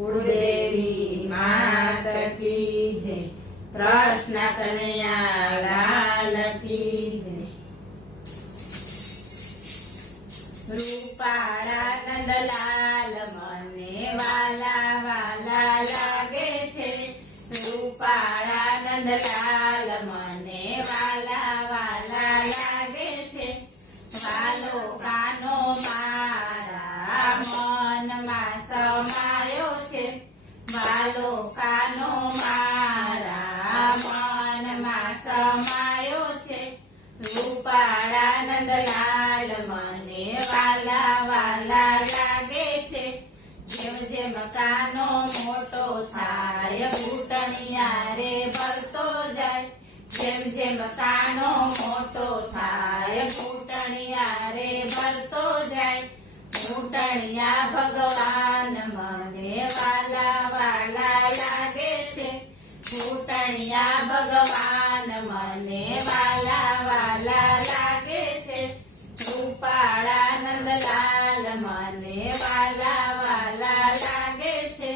कुलदेवी मात की जय। कृष्ण कन्हैया लाल की जय। रूपाड़ा नंदलाल मने वाला वाला लागे छे। रूपाड़ा नंदलाल मने वाला वाला लागे छे। वालो कानो मारा मन में समायो छे। वालो कानो मारा मन में समायो छे। रूपाड़ा नंदलाल मने वाला वाला लागे छे। जेम जेम कानो मोटो थाय घूंटणिया रे भरतो जाय। जेम जेम कानो मोटो थाय घूंटणिया रे भरतो जाय। घूंटणिया भगवान मने वाला वाला लागे छे। घूंटणिया भगवान मने वाला वाला लागे छे। रूपाड़ा नंदलाल मने वाला वाला लागे छे।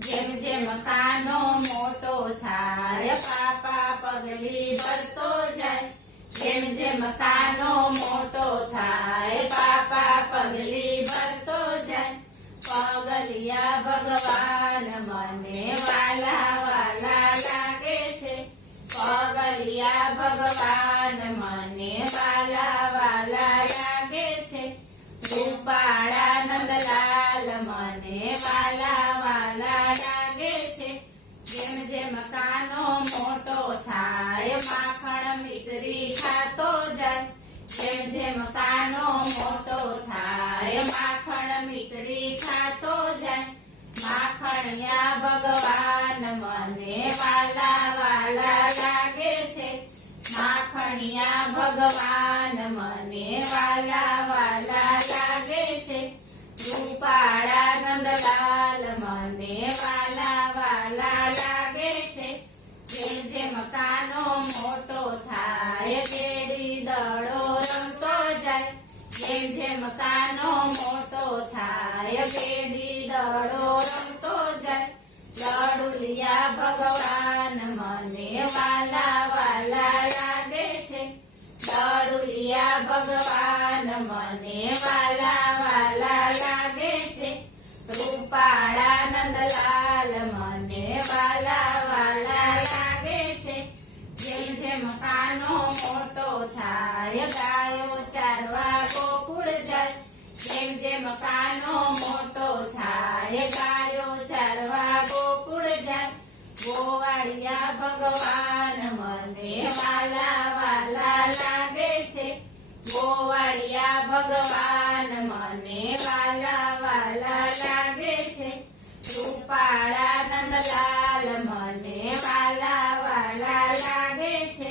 जेम जेम कानो मोटो थाय पापा पगली भरतो जाय। जेम जेम कानो मोटो थाय पापा पगली भरतो जाय। पगलिया भगवान मने वाला वाला लागे छे। पगलिया भगवान मने वाला वाला लागे छे। रूपाड़ा नंदलाल मने वाला वाला लागे छे। जेम जेम कानो मोटो थाय माखण मिश्री खातो जाय। जेम जेम कानो मोटो थाय माखण मिश्री खातो जाय। माखणिया भगवान मने वाला वाला लागे छे। माखणिया भगवान मने वाला वाला लागे छे। रूपाड़ा नंदलाल मने वाला वाला लागे छे। जेम जेम कानो मोटो थाय केडी दड़ो रमतो जाय। जेम जेम कानो मोटो थाय केडी दड़ो रमतो जाय। लडुलिया भगवान मने वाला वाला लागे छे। लडुलिया भगवान मने वाला वाला लागे छे। रूपाड़ा नंदलाल मने वाला वाला लागे छे। जेम जेम कानो मोटो थाय गायो चारवा गोकुळ जाय। जेम जेम कानो मोटो थाय गायो चारवा गोकुळ जाय। गोवाड़िया भगवान मने वाला वाला लागे छे। गोवाड़िया भगवान मने वाला वाला लागे छे। रूपाड़ा नंदलाल मने वाला वाला लागे छे।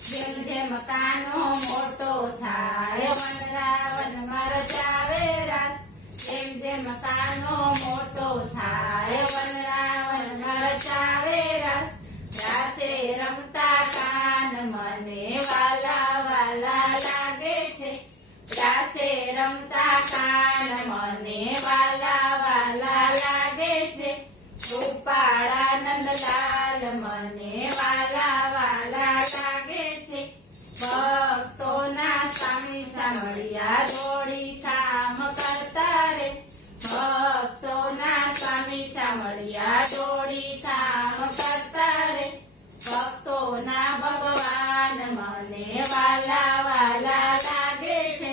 जेम जेम कानो मोटो थाय वनरावन मरजावे रास। जेम जेम कानो मोटो थाय वनरावन मरजावे रास। रासे रमता कान मने वाला वाला लागे छे। रासे रमता कान मने वाला वाला लागे छे। रूपाड़ा नंदलाल मने वाला वाला लागे छे। भक्तोना स्वामी सामळिया जोड़ी काम करता रे। भक्तोना स्वामी सामळिया जोड़ी काम करता रे। भक्तोना भगवान मने वाला वाला लागे छे।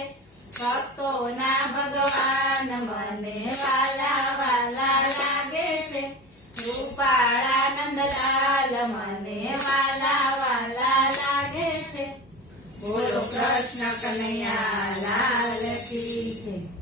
भक्तोना भगवान मने वाला वाला लागे छे। रूपाड़ा नंदलाल मने वाला वाला लागे छे। बोलो कृष्ण कन्हैया लाल की जय।